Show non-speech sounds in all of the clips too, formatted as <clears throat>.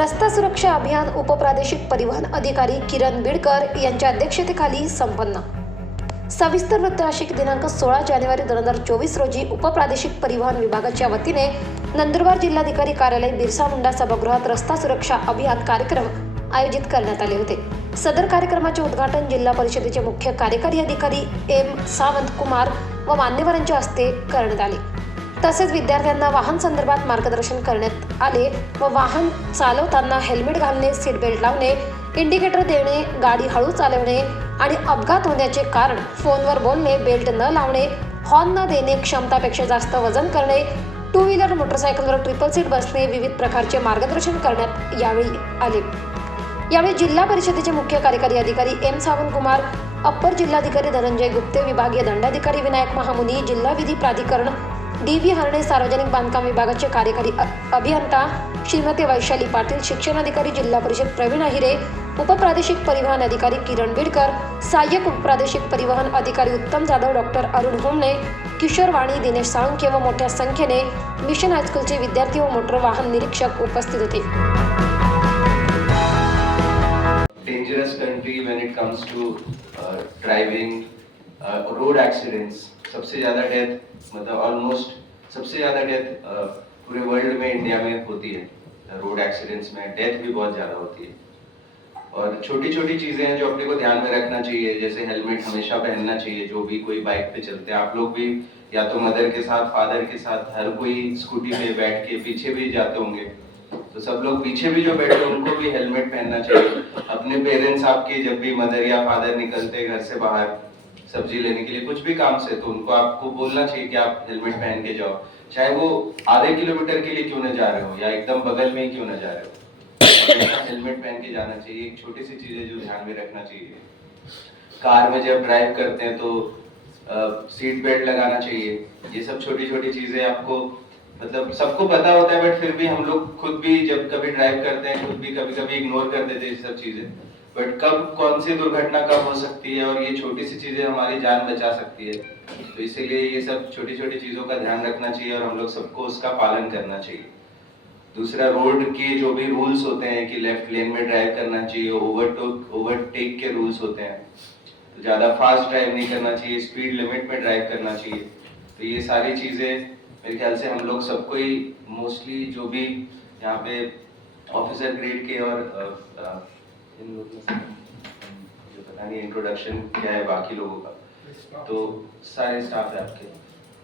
रस्ता सुरक्षा अभियान उपप्रादेशिक परिवहन अधिकारी किरण बिडकर यांच्या अध्यक्षतेखाली संपन्न. सविस्तर वृत्तराशिक दिनांक सोळा जानेवारी दोन हजार चोवीस रोजी उपप्रादेशिक परिवहन विभागाच्या वतीने नंदुरबार जिल्हाधिकारी कार्यालय बिरसा मुंडा सभागृहात रस्ता सुरक्षा अभियान कार्यक्रम आयोजित करण्यात आले होते. सदर कार्यक्रमाचे उद्घाटन जिल्हा परिषदेचे मुख्य कार्यकारी अधिकारी एम सावंत कुमार व मान्यवरांच्या हस्ते करण्यात आले. तसेच विद्यार्थ्यांना वाहन संदर्भात मार्गदर्शन करण्यात आले व वाहन चालवताना हेल्मेट घालणे सीट बेल्ट लावणे इंडिकेटर देणे गाडी हळू चालवणे आणि अपघात होण्याचे कारण फोनवर बोलणे बेल्ट न लावणे हॉर्न न देणे क्षमतापेक्षा जास्त वजन करणे टू व्हीलर मोटरसायकलवर ट्रिपल सीट बसणे विविध प्रकारचे मार्गदर्शन करण्यात यावेळी आले. यावेळी जिल्हा परिषदेचे मुख्य कार्यकारी अधिकारी एम सावंत कुमार अप्पर जिल्हाधिकारी धनंजय गुप्ते विभागीय दंडाधिकारी विनायक महामुनी जिल्हा विधी प्राधिकरण डी व्ही हरणे सार्वजनिक बांधकाम विभागाचे कार्यकारी अभियंता श्रीमती वैशाली पाटील शिक्षणाधिकारी जिल्हा परिषद प्रवीण अहिरे उपप्रादेशिक परिवहन अधिकारी किरण बिडकर सहाय्यक उपप्रादेशिक परिवहन अधिकारी उत्तम जाधव डॉक्टर अरुण होमणे किशोर वाणी दिनेश साळुंखे व मोठ्या संख्येने मिशन हायस्कूलचे विद्यार्थी व मोटर वाहन निरीक्षक उपस्थित होते. Dangerous country when it comes to uh, driving uh, road accidents सबसे ज़्यादा डेथ मतलब ऑलमोस्ट सबसे ज़्यादा डेथ पूरे वर्ल्ड में इंडिया में होती है। रोड एक्सीडेंट्स में डेथ भी बहुत ज़्यादा होती है। और छोटी छोटी चीज़ें हैं जो अपने को ध्यान में रखना चाहिए, जैसे हेलमेट हमेशा पहनना चाहिए, जो भी कोई बाइक पे चलते हैं। आप लोग भी, या तो मदर के साथ फादर के साथ, हर कोई स्कूटी पे बैठ के पीछे भी जाते होंगे। तो सब लोग पीछे भी जो बैठे उनको भी हेलमेट पहनना चाहिए। अपने पेरेंट्स आपके जब भी मदर या फादर निकलते घर से बाहर सब्ज़ी लेने के लिए कुछ भी काम से तो उनको आपको बोलना चाहिए कि आप हेलमेट पहन के जाओ। चाहे वो आधे किलोमीटर के लिए क्यों ना जा रहे हो, या एकदम बगल में ही क्यों ना जा रहे हो। हेलमेट पहन के जाना चाहिए। एक छोटी सी चीज़ है जो ध्यान में रखना चाहिए। कार में जब ड्राइव करते हैं तो सीट बेल्ट लगाना चाहिए। ये सब छोटी छोटी चीज़ें आपको मतलब सबको पता होता है बट फिर भी हम लोग खुद भी जब कभी ड्राइव करते हैं, खुद भी कभी कभी इग्नोर कर देते हैं ये सब चीज़ें। बट कब, कौन सी दुर्घटना कब हो सकती है और ये छोटी सी चीज़ें हमारी जान बचा सकती है? तो इसीलिए ये सब छोटी छोटी चीज़ों का ध्यान रखना चाहिए और हम लोग सबको उसका पालन करना चाहिए। दूसरा, रोड के जो भी रूल्स होते हैं कि लेफ़्ट लेन में ड्राइव करना चाहिए, ओवरटेक ओवरटेक के रूल्स होते हैं। तो ज़्यादा फास्ट ड्राइव नहीं करना चाहिए, स्पीड लिमिट में ड्राइव करना चाहिए। तो ये सारी चीज़ें मेरे ख्याल से हम लोग सबको ही, मोस्टली जो भी यहाँ पे ऑफिसर ग्रेड के और इन लोग से मुझे पता नहीं इंट्रोडक्शन क्या है बाकी लोगों का। तो सारे स्टाफ है आपके।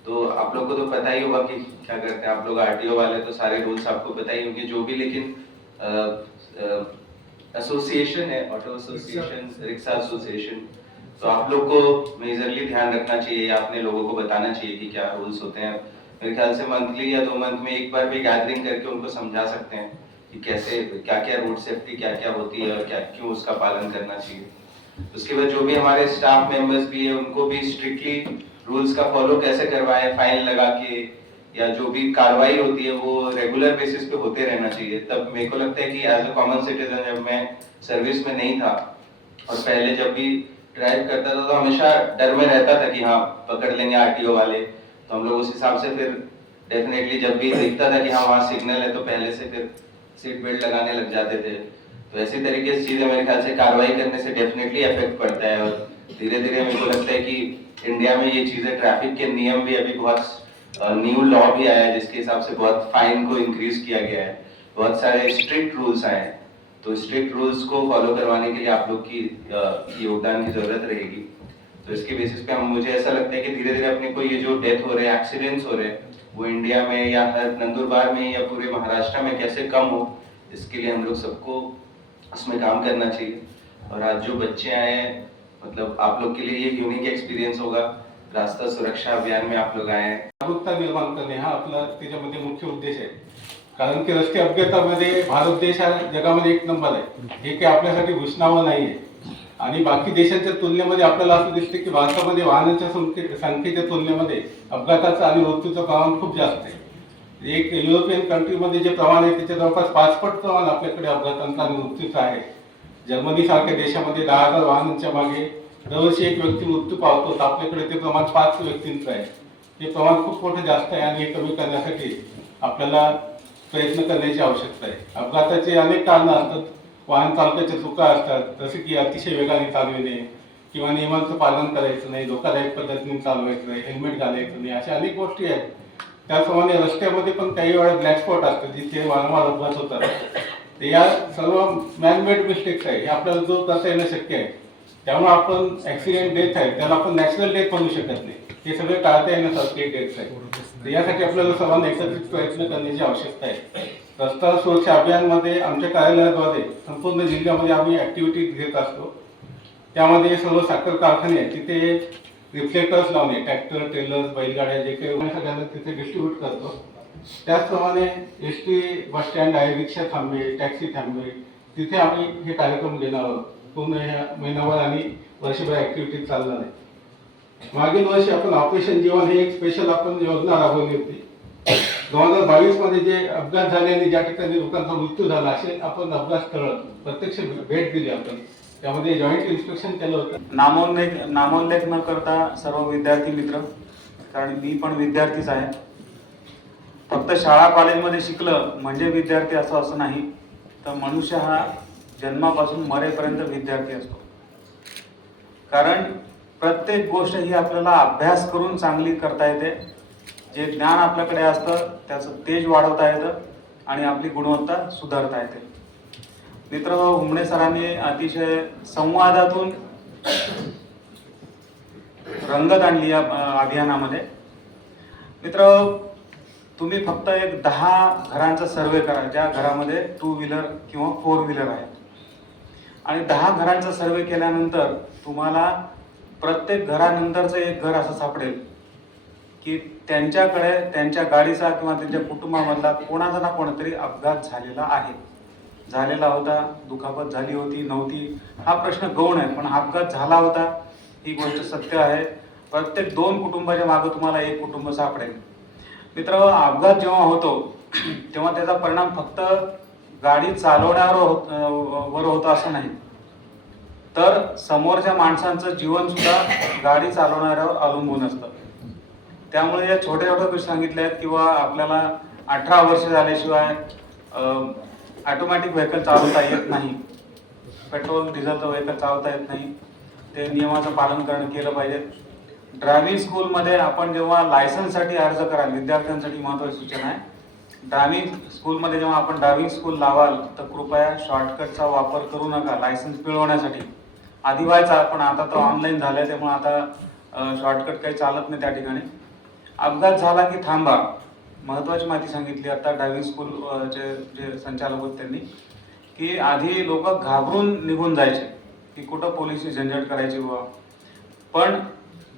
तो आप लोग को तो पता ही होगा कि क्या करते हैं। आप लोग आरटीओ वाले तो सारे रूल्स आपको पता ही होंगे जो भी लेकिन एसोसिएशन है ऑटो एसोसिएशन रिक्शा एसोसिएशन तो आप लोग को मेजरली ध्यान रखना चाहिए या अपने लोगों को बताना चाहिए कि क्या रूल्स होते हैं। मेरे ख्याल से मंथली या दो मंथ में एक बार भी गैदरिंग करके उनको समझा सकते हैं। कि कैसे क्या क्या रोड सेफ्टी क्या क्या होती है और क्या, क्यों उसका पालन करना चाहिए। उसके बाद जो भी हमारे स्टाफ मेंबर्स भी है, उनको भी स्ट्रिक्टली रूल्स का फॉलो कैसे करवाएँ फाइन लगा के, या जो भी कार्रवाई होती है, वो रेगुलर बेसिस पे होते रहना चाहिए। तब मेरे को लगता है कि एज अ कॉमन सिटीजन जब मैं सर्विस में नहीं था, और पहले जब भी ड्राइव करता था तो हमेशा डर में रहता था कि हाँ पकड़ लेंगे आरटीओ वाले। तो हम लोग उस हिसाब से फिर डेफिनेटली जब भी दिखता था कि हाँ वहाँ सिग्नल है तो पहले से फिर सीट बेल्ट लगाने लग जाते थे। तो ऐसी तरीके से चीज़ें मेरे ख्याल से कार्रवाई करने से डेफिनेटली इफ़ेक्ट पड़ता है और धीरे धीरे मेरे को लगता है कि इंडिया में ये चीज़ें ट्रैफ़िक के नियम भी अभी बहुत न्यू लॉ भी आया है, जिसके हिसाब से बहुत फाइन को इंक्रीज किया गया है। बहुत सारे स्ट्रिक्ट रूल्स आए हैं। तो स्ट्रिक्ट रूल्स को फॉलो करवाने के लिए आप लोग की योगदान की ज़रूरत रहेगी। तो इसके बेसिस पे हम, मुझे ऐसा लगता है कि धीरे धीरे अपने को ये जो डेथ हो रहे हैं एक्सीडेंट्स हो रहे हैं, वो इंडिया में या हर नंदुरबार में या पूरे महाराष्ट्र में कैसे कम हो, इसके लिए हम लोग सबको उसमें काम करना चाहिए। और आज जो बच्चे आए हैं मतलब आप लोग के लिए ये यूनिक एक्सपीरियंस होगा। रास्ता सुरक्षा अभियान में आप लोग आए हैं। जागरूकता निर्माण करणे हा आपला त्याच्यामध्ये मुख्य उद्देश आहे कारण की रस्ते अपघातामध्ये भारत देश हा जगामध्ये एक नंबर आहे. हे काही आपल्यासाठी घुसनावं नाही आहे. आणि बाकी देशांच्या तुलनेमध्ये आपल्याला असं दिसतं की भारतामध्ये वाहनांच्या संख्ये संख्येच्या तुलनेमध्ये अपघाताचं आणि मृत्यूचं प्रमाण खूप जास्त आहे. एक युरोपियन कंट्रीमध्ये जे प्रमाण आहे त्याच्या जवळपास पाचपट प्रमाण आपल्याकडे अपघातांचं आणि मृत्यूचं आहे. जर्मनीसारख्या देशामध्ये दहा हजार वाहनांच्या मागे दरवर्षी एक व्यक्ती मृत्यू पावतो तर आपल्याकडे ते प्रमाण पाच व्यक्तींचं आहे. हे प्रमाण खूप मोठं जास्त आहे आणि हे कमी करण्यासाठी आपल्याला प्रयत्न करण्याची आवश्यकता आहे. अपघाताचे अनेक कारणं असतात. वाहन चालकाच्या चुका असतात जसे की अतिशय वेगाने चालविणे किंवा नियमांचं पालन करायचं नाही धोकादायक पद्धतीने चालवायचं नाही हेल्मेट घालायचं नाही अशा अनेक गोष्टी आहेत. त्याचप्रमाणे रस्त्यामध्ये पण काही वेळा ब्लॅक स्पॉट असतात जिथे वारंवार अपघात होतात. तर या सर्व मॅनमेड मिस्टेक्स आहे हे आपल्याला जो करता येणं शक्य आहे. त्यामुळे आपण ॲक्सिडेंट डेथ आहे त्याला आपण नॅचरल डेथ म्हणू शकत नाही. हे सगळे टाळता येण्यासारखे डेथ्स आहे तर यासाठी आपल्याला सर्वांना एकत्रित प्रयत्न करण्याची आवश्यकता आहे. रस्ता सुरक्षा अभियानमध्ये आमच्या कार्यालयाद्वारे संपूर्ण जिल्ह्यामध्ये आम्ही ॲक्टिव्हिटीज घेत असतो. त्यामध्ये सर्व साखर कारखाने आहेत तिथे रिफ्लेक्टर्स लावणे ट्रॅक्टर ट्रेलर्स बैलगाड्या जे काही सगळ्यांना तिथे डिस्ट्रीब्यूट करतो. त्याचप्रमाणे एस टी बस स्टँड आहे रिक्षा थांबे टॅक्सी थांबे तिथे आम्ही हे कार्यक्रम घेणार आहोत. पूर्ण ह्या महिनाभर आणि वर्षभर ॲक्टिव्हिटीज चालणार आहे. मागील वर्षी आपण ऑपरेशन जीवन हे एक स्पेशल आपण योजना राबवली होती. दोन हजार बावीसमध्ये जे अपघात झाले आणि ज्या ठिकाणी लोकांचा मृत्यू झाला असे आपण अपघात स्थळ प्रत्यक्ष भेट दिली आपण. त्यामध्ये जॉईंट इन्स्पेक्शन केलं होतं. नामोल्लेख नामोल्लेख न करता सर्व विद्यार्थी मित्र कारण मी पण विद्यार्थीच आहे. फक्त शाळा कॉलेजमध्ये शिकलं म्हणजे विद्यार्थी असं असं नाही तर मनुष्य हा जन्मापासून मरेपर्यंत विद्यार्थी असतो. कारण प्रत्येक गोष्ट ही आपल्याला अभ्यास करून चांगली करता येते. जे ज्ञान आपल्याकडे असतं त्याचं तेज वाढवता येतं आणि आपली गुणवत्ता सुधारता येते. मित्र हुमणे सरांनी अतिशय संवादातून रंगत आणली या अभियानामध्ये. मित्र तुम्ही फक्त एक दहा घरांचा सर्वे करा ज्या घरामध्ये टू व्हीलर किंवा फोर व्हीलर आहे आणि दहा घरांचा सर्वे केल्यानंतर तुम्हाला प्रत्येक घरानंतरचं एक घर असं सापडेल. की त्यांच्याकडे त्यांच्या गाडीचा किंवा त्यांच्या कुटुंबामधला कोणाचा ना कोणातरी अपघात झालेला आहे. झालेला होता दुखापत झाली होती नव्हती. हा प्रश्न गौण आहे पण अपघात झाला होता ही गोष्ट सत्य आहे. प्रत्येक दोन कुटुंबाच्या मागं तुम्हाला एक कुटुंब सापडेल. मित्र अपघात जेव्हा होतो <clears throat> तेव्हा त्याचा परिणाम फक्त गाडी चालवण्यावर होत वर होतं असं नाही. तर समोरच्या माणसांचं जीवन सुद्धा गाडी चालवणाऱ्यावर अवलंबून असतं. त्यामुळे या छोट्या छोट्या गोष्टी सांगितल्या आहेत किंवा आपल्याला अठरा वर्ष झाल्याशिवाय ऑटोमॅटिक व्हेकल चालवता येत नाही. पेट्रोल डिझेलचं व्हेकल चालवता येत नाही. ते नियमाचं पालन करणं केलं पाहिजे. ड्रायव्हिंग स्कूलमध्ये आपण जेव्हा लायसन्ससाठी अर्ज कराल विद्यार्थ्यांसाठी महत्त्वाची सूचना आहे. ड्रायव्हिंग स्कूलमध्ये जेव्हा आपण ड्रायव्हिंग स्कूल लावाल तर कृपया शॉर्टकटचा वापर करू नका लायसन्स मिळवण्यासाठी. आधी व्हायचा पण आता तो ऑनलाईन झालंय त्यामुळे आता शॉर्टकट काही चालत नाही त्या ठिकाणी. अपघात झाला की थांबा. महत्त्वाची माहिती सांगितली आता ड्रायव्हिंग स्कूल चे जे संचालक होते त्यांनी की आधी लोक घाबरून निघून जायचे की कुठं पोलिसची झंझट करायची बुवा. पण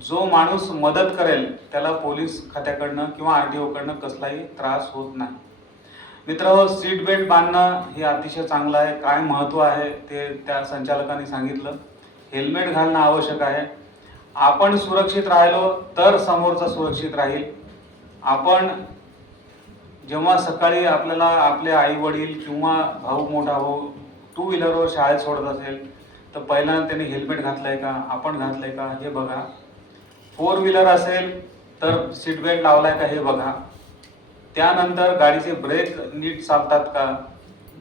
जो माणूस मदत करेल त्याला पोलीस खात्याकडनं किंवा आर टी ओकडनं कसलाही त्रास होत नाही. मित्र सीट बेल्ट बांधणं हे अतिशय चांगलं आहे. काय महत्त्व आहे ते त्या संचालकांनी सांगितलं. हेल्मेट घालणं आवश्यक आहे. आपण सुरक्षित राहिलो तर समोरचा सुरक्षित राहील. आपण जेव्हा सकाळी आपल्याला आपले आई वडील किंवा भाऊ मोठा भाऊ टू व्हीलरवर शाळेत सोडत असेल तर पहिल्यांदा त्याने हेल्मेट घातलंय का? आपण घातलंय का? हे बघा. फोर व्हीलर असेल तर सीट बेल्ट लावलाय का? हे बघा. त्यानंतर गाडीचे ब्रेक नीट चालतात का?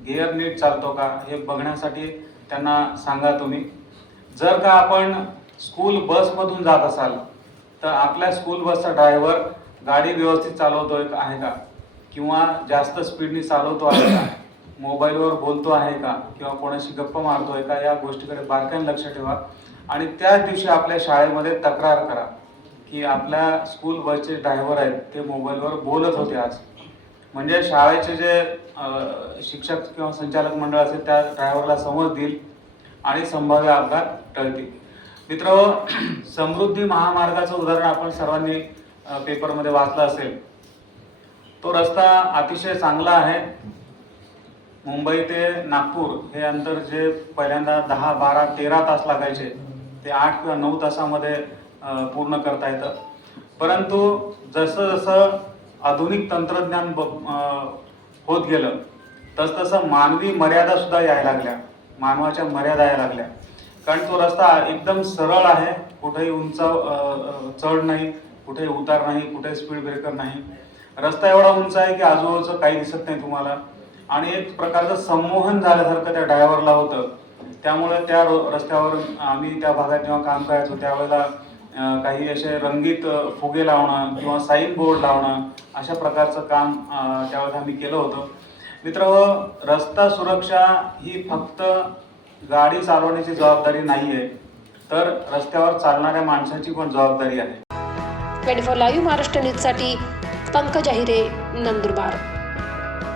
गिअर नीट चालतो का? हे बघण्यासाठी त्यांना सांगा तुम्ही. जर का आपण स्कूल बसमधून जात असाल तर आपल्या स्कूल बसचा ड्रायव्हर गाडी व्यवस्थित चालवतोय आहे का? किंवा जास्त स्पीडने चालवतो आहे का? मोबाईलवर बोलतो आहे का? किंवा कोणाशी गप्पा मारतोय का? या गोष्टीकडे बारकाईने लक्ष ठेवा. आणि त्याच दिवशी आपल्या शाळेमध्ये तक्रार करा की आपल्या स्कूल बसचे ड्रायव्हर आहेत ते मोबाईलवर बोलत होते आज. म्हणजे शाळेचे जे शिक्षक किंवा संचालक मंडळ असेल त्या ड्रायव्हरला समज देईल आणि संभाव्य अपघात टळतील. मित्र समृद्धी महामार्गाचं उदाहरण आपण सर्वांनी पेपरमध्ये वाचलं असेल. तो रस्ता अतिशय चांगला आहे. मुंबई ते नागपूर हे अंतर जे पहिल्यांदा दहा बारा तेरा तास लागायचे ते आठ किंवा नऊ तासामध्ये पूर्ण करता येतं. परंतु जसं जसं आधुनिक तंत्रज्ञान ब- होत गेलं तसतसं मानवी मर्यादा सुद्धा यायला लागल्या. मानवाच्या मर्यादा यायला लागल्या. कारण तो रस्ता एकदम सरळ आहे. कुठेही उंच चढ नाही कुठेही उतार नाही कुठेही स्पीड ब्रेकर नाही. रस्ता एवढा उंच आहे की आजूबाजूचं काही दिसत नाही तुम्हाला. आणि एक प्रकारचं संमोहन झाल्यासारखं त्या ड्रायव्हरला होतं. त्यामुळे त्या रो- रस्त्यावर आम्ही त्या भागात जेव्हा काम करायचो त्यावेळेला काही असे रंगीत फुगे लावणं किंवा साईन बोर्ड लावणं अशा प्रकारचं काम त्यावेळेस आम्ही केलं होतं. मित्र रस्ता सुरक्षा ही फक्त गाडी चालवण्याची जबाबदारी नाही आहे तर रस्त्यावर चालणाऱ्या माणसाची पण जबाबदारी आहे. ट्वेंटी फोर लाईव्ह महाराष्ट्र न्यूजसाठी पंकज अहिरे नंदुरबार.